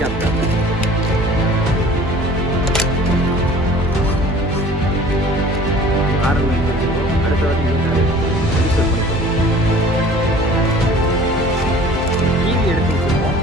Gap அடுத்த வாட்டி register பண்ணிக்கலாம். டிவி எடுத்து வச்சுருக்கோம்.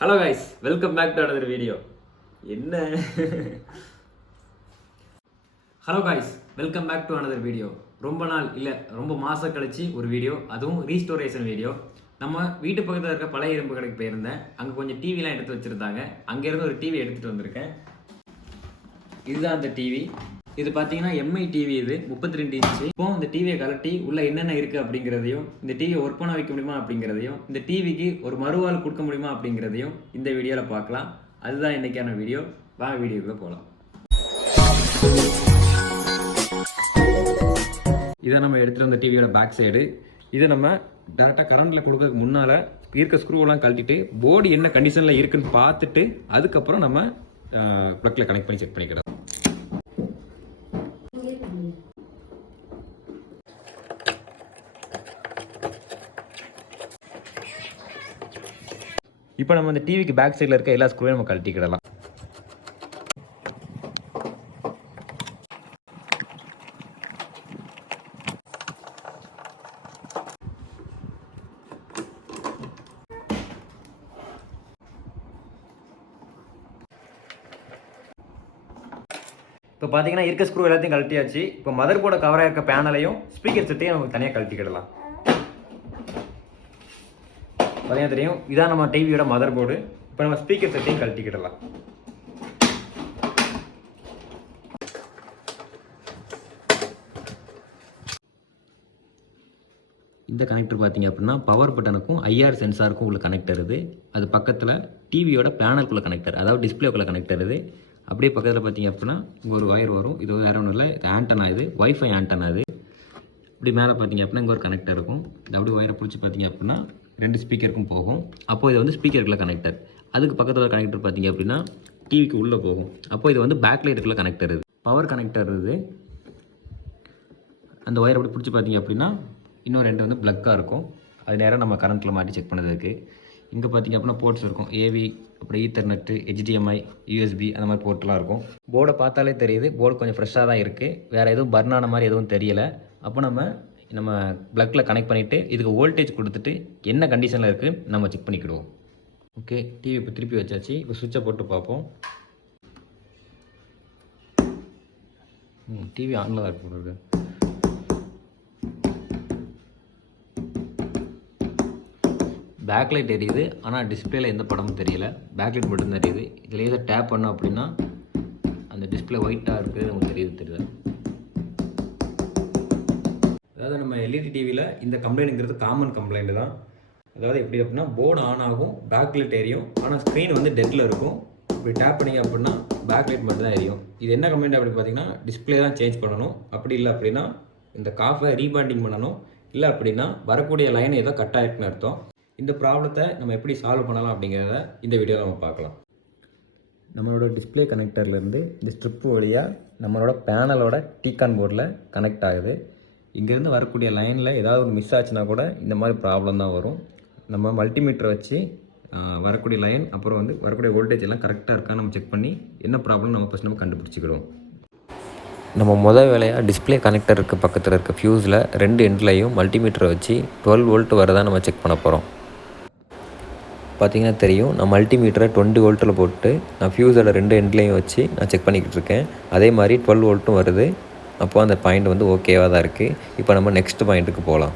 Hello guys, welcome back to another video. என்ன hello guys, welcome back to another video. ரொம்ப நாள் இல்லை, ரொம்ப மாதம் கழிச்சு ஒரு வீடியோ, அதுவும் ரீஸ்டோரேஷன் வீடியோ. நம்ம வீட்டு பக்கத்தில் இருக்க பழைய இரும்பு கடைக்கு போயிருந்தேன். அங்கே கொஞ்சம் டிவிலாம் எடுத்து வச்சுருந்தாங்க. அங்கேருந்து ஒரு டிவி எடுத்துகிட்டு வந்திருக்கேன். இதுதான் அந்த டிவி. இது பார்த்தீங்கன்னா எம்ஐ டிவி. இது 32 இன்ச்சு. இப்போ இந்த டிவியை கலட்டி உள்ள என்னென்ன இருக்குது அப்படிங்கிறதையும், இந்த டிவியை ஒர்க் பண்ண வைக்க முடியுமா அப்படிங்கிறதையும், இந்த டிவிக்கு ஒரு மறுவாள் கொடுக்க முடியுமா அப்படிங்கிறதையும் இந்த வீடியோவில் பார்க்கலாம். அதுதான் இன்றைக்கான வீடியோ. வாங்க வீடியோக்குள்ளே போகலாம். இதை நம்ம எடுத்துகிட்டு வந்த டிவியோட பேக் சைடு. இதை நம்ம டேரெக்டாக கரண்டில் கொடுக்கறதுக்கு முன்னால் இருக்க ஸ்க்ரூவெல்லாம் கழட்டிட்டு போர்டு என்ன கண்டிஷனில் இருக்குன்னு பார்த்துட்டு அதுக்கப்புறம் நம்ம ப்ளக்கில் கனெக்ட் பண்ணி செக் பண்ணிக்கிறோம். இப்போ நம்ம இந்த டிவிக்கு பேக் சைடில் இருக்க எல்லா ஸ்க்ரூவையும் நம்ம கழட்டிக்கிடலாம். இப்போ பார்த்தீங்கன்னா இருக்க ஸ்க்ரூ எல்லாத்தையும் கழட்டியாச்சு. இப்போ மதர் போர்டை கவராக இருக்க பேனலையும் ஸ்பீக்கர் செட்டையும் நமக்கு தனியாக கழட்டிக்கிடலாம். பார்த்தீங்கன்னா தெரியும், இதான் நம்ம டிவியோட மதர் போர்டு. இப்போ நம்ம ஸ்பீக்கர் செட்டையும் கழட்டிக்கிடலாம். இந்த கனெக்டர் பார்த்தீங்க அப்படின்னா பவர் பட்டனுக்கும் ஐஆர் சென்சாருக்கும் உள்ள கனெக்டர் இது. அது பக்கத்தில் டிவியோட பேனலுக்குள்ள கனெக்டர், அதாவது டிஸ்பிளேக்குள்ள கனெக்டர் இது. அப்படியே பக்கத்தில் பார்த்தீங்க அப்படின்னா இங்கே ஒரு வயர் வரும். இது வேறு ஒன்றும் இல்லை, இது ஆண்டனா. இது வைஃபை ஆண்டனா. இது இப்படி மேலே பார்த்தீங்க அப்படின்னா இங்கே ஒரு கனெக்டர் இருக்கும். இது அப்படியே வயரை பிடிச்சி பார்த்தீங்க அப்படின்னா 2 ஸ்பீக்கருக்கும் போகும். அப்போது இது வந்து ஸ்பீக்கருக்குள்ள கனெக்டர். அதுக்கு பக்கத்தில் கனெக்டர் பார்த்தீங்க அப்படின்னா டிவிக்கு உள்ளே போகும். அப்போது இது வந்து பேக் லைட்டுக்குள்ள கனெக்டர். இது பவர் கனெக்டர். இது அந்த ஒயர் அப்படி பிடிச்சி பார்த்தீங்க அப்படின்னா இன்னும் 2 வந்து ப்ளக்காக இருக்கும். அது நேரம் நம்ம கரண்ட்டில் மாட்டி செக் பண்ணதுக்கு. இங்கே பார்த்தீங்க அப்படின்னா போர்ட்ஸ் இருக்கும். ஏவி, அப்புறம் ஈத்தர்நெட்டு, HDMI, USB அந்த மாதிரி போர்ட்லாம் இருக்கும். போர்டை பார்த்தாலே தெரியுது, போர்டு கொஞ்சம் ஃப்ரெஷ்ஷாக தான் இருக்குது. வேறு எதுவும் பர்ன் ஆன மாதிரி எதுவும் தெரியலை. அப்போ நம்ம ப்ளக்கில் கனெக்ட் பண்ணிவிட்டு இதுக்கு வோல்டேஜ் கொடுத்துட்டு என்ன கண்டிஷனில் இருக்குது நம்ம செக் பண்ணிக்கிடுவோம். ஓகே, டிவி இப்போ திருப்பி வச்சாச்சு. இப்போ சுவிட்சை போட்டு பார்ப்போம். டிவி ஆனில் தான் இருக்கு. பேக்லைட் எரியுது, ஆனால் டிஸ்பிளேல எந்த படமும் தெரியல. பேக்லைட் மட்டும் தெரியுது. இதில் ஏதாவது டேப் பண்ணோம் அப்படின்னா அந்த டிஸ்பிளே ஒயிட்டாக இருக்குது நமக்கு தெரியல. அதாவது நம்ம எல்இடி டிவியில் இந்த கம்ப்ளைண்ட்டுங்கிறது காமன் கம்ப்ளைண்ட் தான். அதாவது எப்படி அப்படின்னா போர்டு ஆன் ஆகும், பேக்லைட் எரியும், ஆனால் ஸ்க்ரீன் வந்து டெட்டில் இருக்கும். இப்படி டேப் பண்ணிங்க அப்படின்னா பேக்லைட் மட்டும் தான் எரியும். இது என்ன கம்ப்ளைண்ட் அப்படி பார்த்தீங்கன்னா டிஸ்பிளே தான் சேஞ்ச் பண்ணணும். அப்படி இல்லை அப்படின்னா இந்த காஃபை ரீபாண்டிங் பண்ணணும். இல்லை அப்படின்னா வரக்கூடிய லைன் ஏதோ கட் ஆகிருக்குன்னு அர்த்தம். இந்த ப்ராப்ளத்தை நம்ம எப்படி சால்வ் பண்ணலாம் அப்படிங்கிறத இந்த வீடியோவில் நம்ம பார்க்கலாம். நம்மளோட டிஸ்பிளே கனெக்டர்லேருந்து இந்த ஸ்ட்ரிப்பு வழியாக நம்மளோட பேனலோட டிகான் போர்டில் கனெக்ட் ஆகுது. இங்கேருந்து வரக்கூடிய லைனில் ஏதாவது ஒரு மிஸ் ஆச்சுன்னா கூட இந்த மாதிரி ப்ராப்ளம் தான் வரும். நம்ம மல்டிமீட்டரை வச்சு வரக்கூடிய லைன் அப்புறம் வந்து வரக்கூடிய வோல்டேஜ் எல்லாம் கரெக்டாக இருக்கான்னு நம்ம செக் பண்ணி என்ன ப்ராப்ளம் நம்ம ஃபஸ்ட் நம்ம கண்டுபிடிச்சிக்கிடுவோம். நம்ம முதல் வேலையாக டிஸ்பிளே கனெக்டருக்கு பக்கத்தில் இருக்க ஃபியூஸில் 2 எண்ட்லையும் மல்டிமீட்டரை வச்சு 12 வோல்ட் வரதான் நம்ம செக் பண்ண போகிறோம். பார்த்தீங்கன்னா தெரியும், நான் மல்டிமீட்டரை 20 வோல்ட்டில் போட்டு நான் ஃபியூஸோட 2 எண்ட்லேயும் வச்சு நான் செக் பண்ணிக்கிட்டு இருக்கேன். அதே மாதிரி 12 வோல்ட்டும் வருது. அப்போது அந்த பாயிண்ட் வந்து ஓகேவாக தான் இருக்குது. இப்போ நம்ம நெக்ஸ்ட் பாயிண்ட்டுக்கு போகலாம்.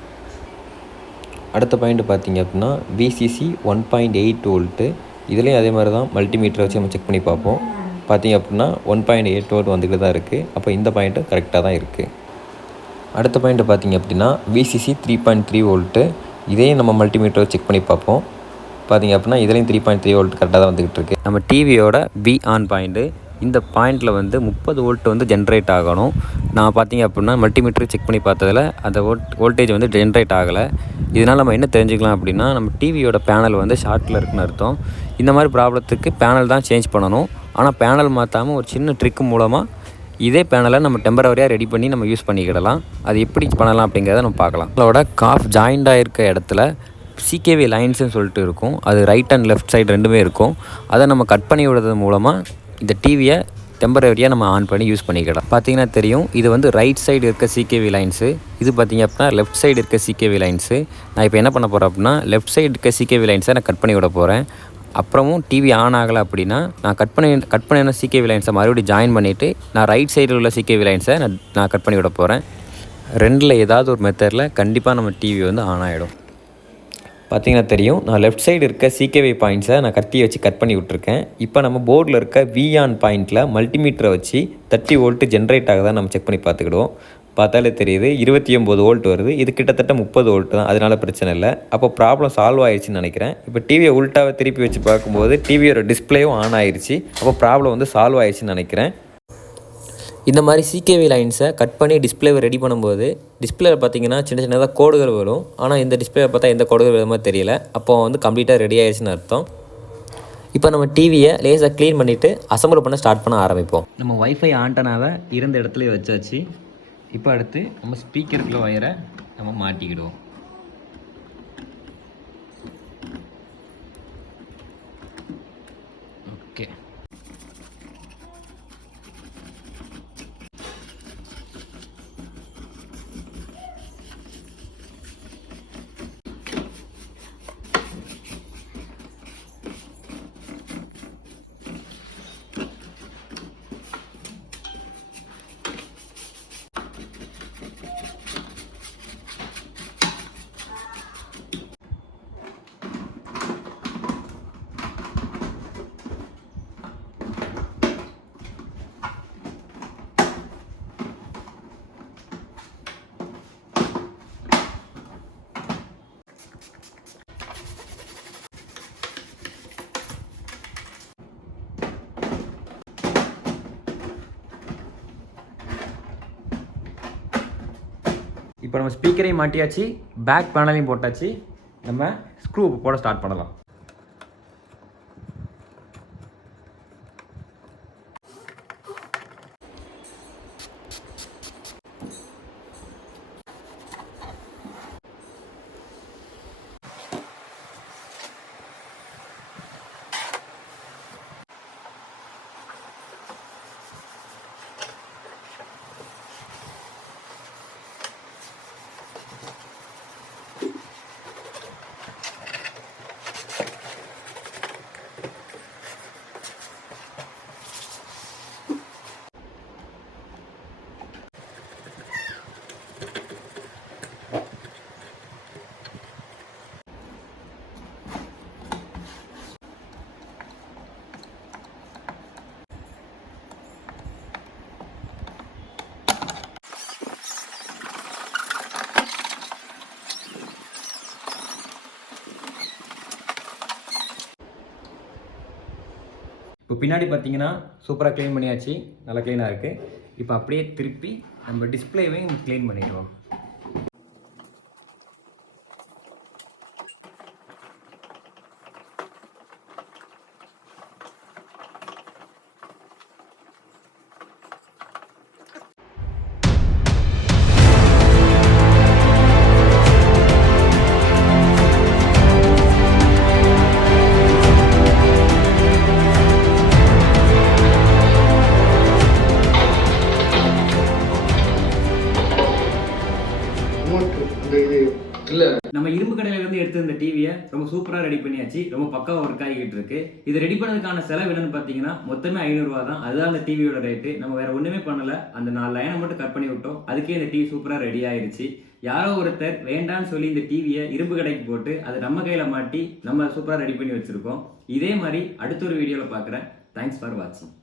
அடுத்த பாயிண்ட் பார்த்திங்க அப்படின்னா விசிசி 1.8 வோல்ட்டு. இதுலேயும் அதே மாதிரி தான் மல்டிமீட்டரை வச்சு நம்ம செக் பண்ணி பார்ப்போம். பார்த்திங்க அப்படின்னா 1.8 வோல்ட் வந்துக்கிட்டு தான் இருக்குது. அப்போ இந்த பாயிண்ட்டும் கரெக்டாக தான் இருக்குது. அடுத்த பாயிண்ட் பார்த்திங்க அப்படின்னா விசிசி 3.3 வோல்ட்டு. இதையும் நம்ம மல்டிமீட்டரை செக் பண்ணி பார்ப்போம். பார்த்திங்க அப்படின்னா இதுலேயும் 3.3 வோல்ட் கரெக்டாக தான் வந்துக்கிட்டு இருக்குது. நம்ம டிவியோட வி ஆன் பாயிண்ட்டு. இந்த பாயிண்டில் வந்து 30 வோல்ட் வந்து ஜென்ரேட் ஆகணும். நான் பார்த்திங்க அப்படின்னா மல்டிமீட்டர் செக் பண்ணி பார்த்ததில் அந்த வோல்டேஜ் வந்து ஜென்ரேட் ஆகலை. இதனால் நம்ம என்ன தெரிஞ்சுக்கலாம் அப்படின்னா நம்ம டிவியோட பேனல் வந்து ஷார்ட்டில் இருக்குன்னு அர்த்தம். இந்த மாதிரி ப்ராப்ளத்துக்கு பேனல் தான் சேஞ்ச் பண்ணணும். ஆனால் பேனல் மாற்றாமல் ஒரு சின்ன ட்ரிக் மூலமாக இதே பேனலை நம்ம டெம்பரவரியாக ரெடி பண்ணி நம்ம யூஸ் பண்ணிக்கிடலாம். அது எப்படி பண்ணலாம் அப்படிங்கிறத நம்ம பார்க்கலாம். நம்மளோட காஃப் ஜாயிண்டாக இருக்க இடத்துல சிகேவி லைன்ஸ்னு சொல்லிட்டு இருக்கும். அது ரைட் அண்ட் லெஃப்ட் சைடு ரெண்டுமே இருக்கும். அதை நம்ம கட் பண்ணி விடுறது மூலமாக இந்த டிவியை டெம்பரரியாக நம்ம ஆன் பண்ணி யூஸ் பண்ணிக்கலாம். பார்த்தீங்கன்னா தெரியும், இது வந்து ரைட் சைடு இருக்க சிகேவி லைன்ஸு. இது பார்த்திங்க அப்படின்னா லெஃப்ட் சைடு இருக்க சிகேவி லைன்ஸு. நான் இப்போ என்ன பண்ண போகிறேன் அப்படின்னா லெஃப்ட் சைடு இருக்க சிகேவி லைன்ஸை நான் கட் பண்ணி விட போகிறேன். அப்புறமும் டிவி ஆன் ஆகலை அப்படின்னா நான் கட் பண்ணின சிகேவி லைன்ஸை மறுபடியும் ஜாயின் பண்ணிவிட்டு நான் ரைட் சைடில் உள்ள சிகேவி லைன்ஸை நான் கட் பண்ணி விட போகிறேன். ரெண்டில் ஏதாவது ஒரு மெத்தடில் கண்டிப்பாக நம்ம டிவி வந்து ஆன் ஆகிடும். பார்த்திங்கன்னா தெரியும், நான் லெஃப்ட் சைடு இருக்க சிகேவி பாயிண்ட்ஸை நான் கத்தி வச்சு கட் பண்ணி விட்ருக்கேன். இப்போ நம்ம போர்டில் இருக்க விஆன் பாயிண்ட்டில் மல்டிமீட்டரை வச்சு 30 வோல்ட்டு ஜென்ரேட் ஆகுதான் நம்ம செக் பண்ணி பார்த்துக்கிடுவோம். பார்த்தாலே தெரியுது 29 வோல்ட் வருது. இது கிட்டத்தட்ட 30 வோல்ட் தான், அதனால் பிரச்சனை இல்லை. அப்போ ப்ராப்ளம் சால்வ் ஆயிடுச்சுன்னு நினைக்கிறேன். இப்போ டிவியை உல்ட்டாவை திருப்பி வச்சு பார்க்கும்போது டிவியோட டிஸ்பிளேயும் ஆன் ஆயிடுச்சு. அப்போ ப்ராப்ளம் வந்து சால்வ் ஆயிடுச்சுன்னு நினைக்கிறேன். இந்த மாதிரி சிகேவி லைன்ஸை கட் பண்ணி டிஸ்பிளேவை ரெடி பண்ணும்போது டிஸ்பிளேவில் பார்த்திங்கன்னா சின்ன சின்னதாக கோடுகள் வரும். ஆனால் இந்த டிஸ்பிளேவை பார்த்தா எந்த கோடுகள் வர மாதிரி தெரியல. அப்போ வந்து கம்ப்ளீட்டாக ரெடி ஆயிடுச்சுன்னு அர்த்தம். இப்போ நம்ம டிவியை லேசாக க்ளீன் பண்ணிவிட்டு அசம்பிள் பண்ண ஸ்டார்ட் பண்ண ஆரம்பிப்போம். நம்ம வைஃபை ஆண்டனாவை இருந்த இடத்துல வச்சாச்சு. இப்போ அடுத்து நம்ம ஸ்பீக்கருக்குள்ள வயரை நம்ம மாட்டிக்கிடுவோம். ஓகே, இப்போ நம்ம ஸ்பீக்கரையும் மாட்டியாச்சு, பேக் பேனலையும் போட்டாச்சு. நம்ம ஸ்க்ரூ போட ஸ்டார்ட் பண்ணலாம். இப்போ பின்னாடி பார்த்தீங்கன்னா சூப்பராக க்ளீன் பண்ணியாச்சு, நல்லா க்ளீனாக இருக்குது. இப்போ அப்படியே திருப்பி நம்ம டிஸ்பிளேவையும் க்ளீன் பண்ணிடுவோம். நம்ம இரும்பு கடையிலேருந்து எடுத்து இந்த டிவியை ரொம்ப சூப்பராக ரெடி பண்ணியாச்சு. ரொம்ப பக்காவாக ஒர்க் ஆகிட்டு இருக்கு. இது ரெடி பண்ணதுக்கான செலவு என்னன்னு பார்த்தீங்கன்னா மொத்தமே 500 ரூபா தான். அதுதான் அந்த டிவியோட ரேட்டு. நம்ம வேற ஒன்றுமே பண்ணலை. அந்த 4 லைனை மட்டும் கட் பண்ணி விட்டோம். அதுக்கே இந்த டிவி சூப்பராக ரெடி ஆயிடுச்சு. யாரோ ஒருத்தர் வேண்டான்னு சொல்லி இந்த டிவியை இரும்பு கடைக்கு போட்டு அது நம்ம கையில் மாட்டி நம்ம சூப்பராக ரெடி பண்ணி வச்சுருக்கோம். இதே மாதிரி அடுத்த ஒரு வீடியோவில் பார்க்குறேன். தேங்க்ஸ் ஃபார் வாட்சிங்.